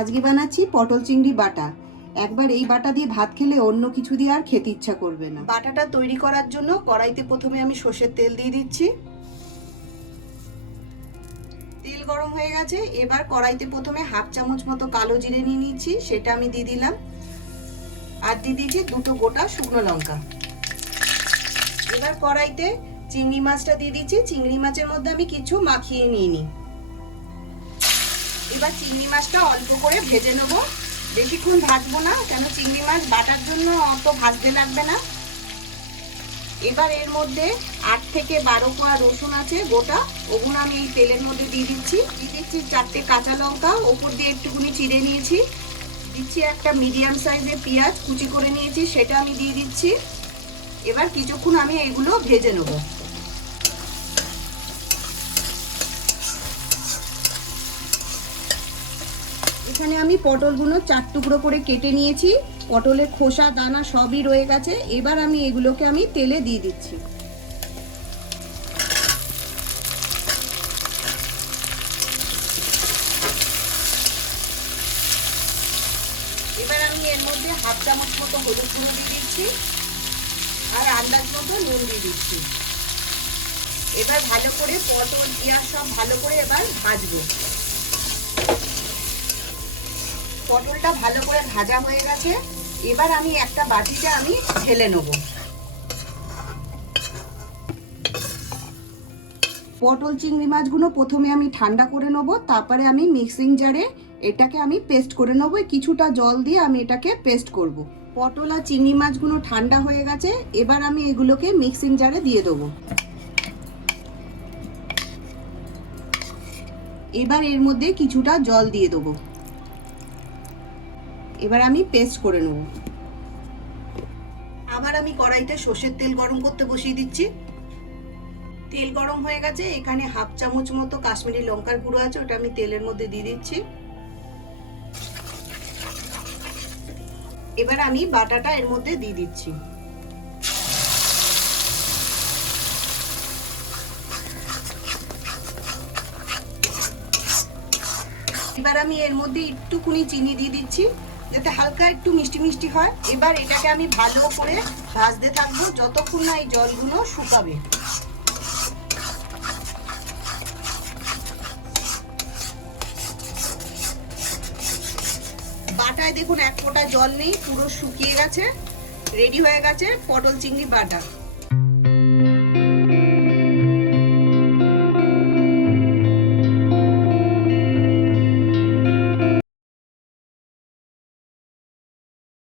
আজকে বানাচ্ছি পটল চিংড়ি বাটা। একবার এই বাটা দিয়ে ভাত খেলে অন্য কিছু দিয়ে আর খেতে ইচ্ছা করবে না। বাটাটা তৈরি করার জন্য কড়াইতে প্রথমে আমি সর্ষের তেল দিয়ে দিচ্ছি। তেল গরম হয়ে গেছে, এবার কড়াইতে প্রথমে হাফ চামচ মতো কালো জিরে নিয়ে নিচ্ছি, সেটা আমি দিয়ে দিলাম। আর দিয়ে দিয়েছি দুটো গোটা শুকনো লঙ্কা। এবার কড়াইতে চিংড়ি মাছটা দিয়ে দিচ্ছি। চিংড়ি মাছের মধ্যে আমি কিছু মাখিয়ে নিইনি। এবার চিংড়ি মাছটা অল্প করে ভেজে নেব, বেশিক্ষণ ভাজবো না, কেন চিংড়ি মাছ বাটার জন্য অত ভাজতে লাগবে না। এবার এর মধ্যে 8 থেকে 12 কোয়া রসুন আছে গোটা, ওগুলো আমি এই তেলের মধ্যে দিয়ে দিচ্ছি। 4টে কাঁচা লঙ্কা ওপর দিয়ে একটুখানি চিড়ে নিয়েছি। দিচ্ছি একটা মিডিয়াম সাইজের পেঁয়াজ কুচি করে নিয়েছি, সেটা আমি দিয়ে দিচ্ছি। এবার কিছুক্ষণ আমি এগুলো ভেজে নেব। এখানে আমি পটলগুলো 4 টুকরো করে কেটে নিয়েছি। পটলের খোসা দানা সবই রয়ে গেছে। এবার আমি এগুলোকে তেলে দিয়ে দিচ্ছি। এবার আমি এর মধ্যে হাফ চামচ মতো হলুদ গুঁড়ো দিয়ে দিচ্ছি আর আন্দাজ মতো নুন দিয়ে দিচ্ছি। এবার ভালো করে পটল পেঁয়াজ সব ভালো করে এবার ভাজবো। পটলটা ভালো করে ভাজা হয়ে গেছে। এবার আমি একটা বাটিতে ঢেলে নেব। পটল চিংড়ি মাছগুলো প্রথমে আমি ঠান্ডা করে নেব, তারপরে আমি মিক্সিং জারে এটাকে পেস্ট করে নেব। কিছুটা জল দিয়ে আমি এটাকে পেস্ট করব। পটল আর চিংড়ি মাছগুলো ঠান্ডা হয়ে গেছে। এবার আমি এগুলোকে মিক্সিং জারে দিয়ে দেবো। এবার এর মধ্যে কিছুটা জল দিয়ে দেবো। এবার আমি পেস্ট করে নেব। আবার আমি কড়াইতে সর্ষের তেল গরম করতে বসিয়ে দিচ্ছি। তেল গরম হয়ে গেছে। এখানে হাফ চামচ মতো কাশ্মীরি লঙ্কার গুঁড়ো আছে, ওটা আমি তেলের মধ্যে দিয়ে দিচ্ছি। এবার আমি বাটাটা এর মধ্যে দিয়ে দিচ্ছি। এবার আমি এর মধ্যে একটুখানি চিনি দিয়ে দিচ্ছি, যাতে হালকা একটু মিষ্টি মিষ্টি হয়। এবার এটাকে আমি ভালো করে ভাজতে থাকবো যতক্ষণ না এই জলগুলো শুকাবে। বাটায় দেখুন এক ফোঁটা জল নেই, পুরো শুকিয়ে গেছে। রেডি হয়ে গেছে পটল চিংড়ি বাটা।